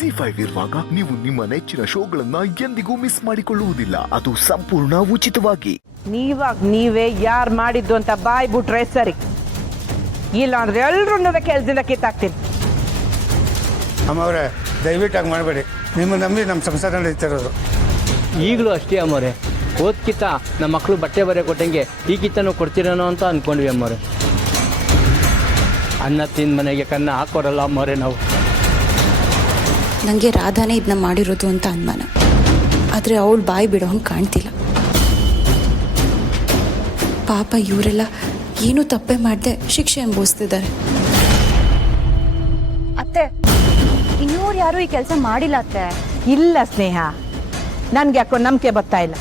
ಜಿ5 ಇರುವಾಗ ನೀವು ನಿಮ್ಮ ನೆಚ್ಚಿನ ಶೋಗಳನ್ನ ಎಂದಿಗೂ ಮಿಸ್ ಮಾಡಿಕೊಳ್ಳುವುದಿಲ್ಲ. ಅದು ಸಂಪೂರ್ಣ ಉಚಿತವಾಗಿ. ನೀವೇ ಯಾರು ಮಾಡಿದ್ದು ಅಂತ ಬಾಯ್ ಬಿಟ್ರೆ ಸರಿ, ಇಲ್ಲ ಅಂದ್ರೆ ಎಲ್ರೂ ಕೆಲಸದಿಂದ ಕಿತ್ತಾಕ್ತೀನಿ. ಅಮ್ಮವ್ರೆ, ದಯವಿಟ್ಟು ಹಂಗೆ ಮಾಡಬೇಡಿ. ನಿಮ್ಮ ನಂಬಿ ನಮ್ಮ ಸಂಸಾರ ನಡೀತಿರೋದು. ಈಗಲೂ ಅಷ್ಟೇ ಅಮ್ಮವ್ರೆ, ಓದ್ಕಿತ್ತ ನಮ್ಮ ಮಕ್ಕಳು ಬಟ್ಟೆ ಬರೆ ಕೊಟ್ಟಂಗೆ ಈಗಿತ್ತನೂ ಕೊಡ್ತೀರೇನೋ ಅಂತ ಅಂದ್ಕೊಂಡ್ವಿ ಅಮ್ಮವ್ರೆ. ಅನ್ನ ತಿಂದ ಮನೆಗೆ ಕನ್ನ ಹಾಕೋರಲ್ಲ ಅಮ್ಮವ್ರೆ ನಾವು. ನನಗೆ ರಾಧಾನೇ ಇದನ್ನ ಮಾಡಿರೋದು ಅಂತ ಅನುಮಾನ, ಆದರೆ ಅವಳು ಬಾಯಿ ಬಿಡೋ ಹಂಗೆ ಕಾಣ್ತಿಲ್ಲ. ಪಾಪ ಇವರೆಲ್ಲ ಏನೂ ತಪ್ಪೇ ಮಾಡದೆ ಶಿಕ್ಷೆ ಅನುಭವಿಸ್ತಿದ್ದಾರೆ. ಅತ್ತೆ, ಇನ್ನೂರು ಯಾರು ಈ ಕೆಲಸ ಮಾಡಿಲ್ಲ ಅತ್ತೆ. ಇಲ್ಲ ಸ್ನೇಹ, ನನ್ಗೆ ಯಾಕೋ ನಂಬಿಕೆ ಬರ್ತಾ ಇಲ್ಲ.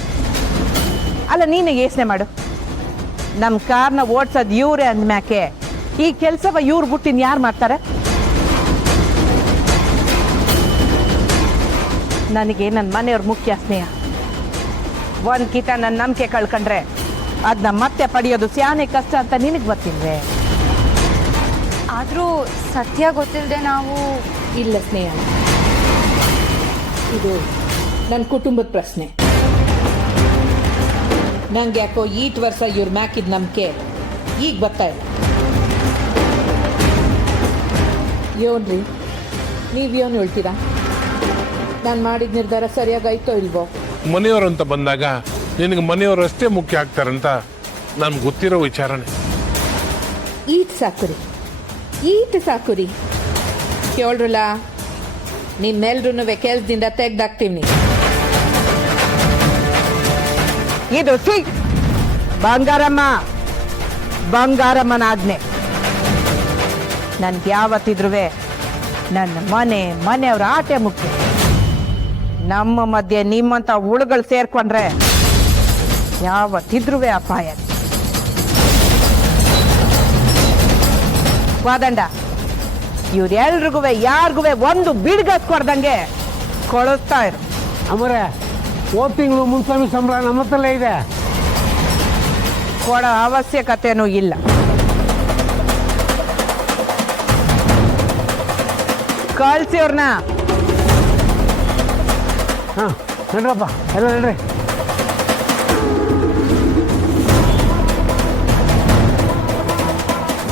ಅಲ್ಲ, ನೀನು ಯೋಚನೆ ಮಾಡು, ನಮ್ಮ ಕಾರ್ನ ಓಡ್ಸೋದು ಇವರೇ ಅಂದ್ಮ್ಯಾಕೆ ಈ ಕೆಲಸವ ಇವ್ರು ಬಿಟ್ಟಿನ ಯಾರು ಮಾಡ್ತಾರೆ? ನನಗೆ ನನ್ನ ಮನೆಯವ್ರ ಮುಖ್ಯ ಸ್ನೇಹ. ಒಂದು ಕಿತ ನನ್ನ ನಂಬಿಕೆ ಕಳ್ಕೊಂಡ್ರೆ ಅದನ್ನ ಮತ್ತೆ ಪಡೆಯೋದು ಸ್ಯಾನೆ ಕಷ್ಟ ಅಂತ ನಿನಗೆ ಗೊತ್ತಿಲ್ವೇ? ಆದರೂ ಸತ್ಯ ಗೊತ್ತಿಲ್ಲದೆ ನಾವು. ಇಲ್ಲ ಸ್ನೇಹ, ಇದು ನನ್ನ ಕುಟುಂಬದ ಪ್ರಶ್ನೆ. ನಂಗೆ ಯಾಕೋ ಈಟ್ ವರ್ಷ ಇವ್ರ ಮ್ಯಾಕಿದ ನಂಬಿಕೆ ಈಗ ಬರ್ತಾ ಇಲ್ಲ. ಯೋನ್ರಿ, ನೀವೇನು ಹೇಳ್ತೀರಾ? ನಾನು ಮಾಡಿದ ನಿರ್ಧಾರ ಸರಿಯಾಗಾಯ್ತೋ ಇಲ್ವೋ? ಮನೆಯವರು ಅಂತ ಬಂದಾಗ ನಿನಗೆ ಮನೆಯವರು ಅಷ್ಟೇ ಮುಖ್ಯ ಆಗ್ತಾರಂತ ನನ್ಗೆ ಗೊತ್ತಿರೋ ವಿಚಾರನೆ. ಈಟ್ ಸಾಕುರಿ ಕೇಳ್ರಲ್ಲ, ನಿಮ್ಮೆಲ್ರೂ ಕೆಲಸದಿಂದ ತೆಗ್ದಾಕ್ತೀವಿ. ಇದು ಬಂಗಾರಮ್ಮನ ಆಜ್ಞೆ. ನನ್ಗೆ ಯಾವತ್ತಿದ್ರೂ ನನ್ನ ಮನೆಯವ್ರ ಆಟೆ ಮುಖ್ಯ. ನಮ್ಮ ಮಧ್ಯೆ ನಿಮ್ಮಂತ ಹುಳುಗಳು ಸೇರ್ಕೊಂಡ್ರೆ ಯಾವತ್ತಿದ್ರೂ ಅಪಾಯ. ವಾದಂಡ, ಇವ್ರೆಲ್ರಿಗೂ ಯಾರಿಗೂ ಒಂದು ಬಿಡ್ಗಸ್ಕೊಡ್ದಂಗೆ ಕೊಳಿಸ್ತಾ ಇರು. ಅಮರೇ, ಹೋದ ತಿಂಗಳು ಮುನ್ಸ್ವಾಮಿ ಸಂಬಳ ನಮ್ಮ ಹತ್ರಲ್ಲೇ ಇದೆ. ಕೊಡೋ ಅವಶ್ಯಕತೆನೂ ಇಲ್ಲ. ಕಳ್ಸಿವ್ರನ್ನ. ಹಾಂ, ನಡ್ರಪ್ಪ, ಎಲ್ಲ ನಡ್ರಿ.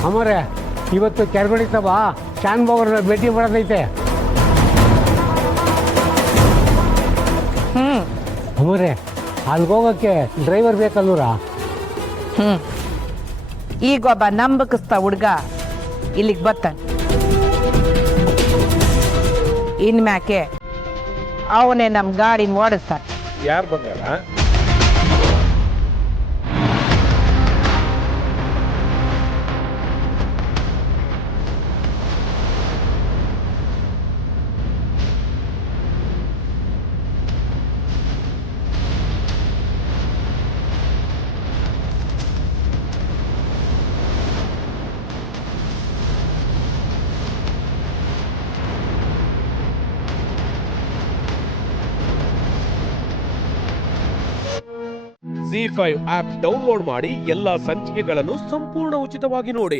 ಅಮರೇ, ಇವತ್ತು ಕೆರಗೊಡಿತವ ಶಾನ್ ಬಾಬರ್ನ ಭೇಟಿ ಮಾಡೋದೈತೆ. ಅಮರೇ, ಅಲ್ಲಿಗೆ ಹೋಗೋಕ್ಕೆ ಡ್ರೈವರ್ ಬೇಕಲ್ಲೂರ? ಈಗೊಬ್ಬ ನಂಬಕಿಸ್ತ ಹುಡ್ಗ ಇಲ್ಲಿಗೆ ಬರ್ತಾನೆ. ಇನ್ಮ್ಯಾಕೆ ಅವನೇ ನಮ್ಮ ಗಾಡಿನ ಓಡಿಸ್ತಾನೆ. ಯಾರು ಬಂದಾರ? ಜಿ5 ಆಪ್ ಡೌನ್ಲೋಡ್ ಮಾಡಿ ಎಲ್ಲಾ ಸಂಚಿಕೆಗಳನ್ನು ಸಂಪೂರ್ಣ ಉಚಿತವಾಗಿ ನೋಡಿ.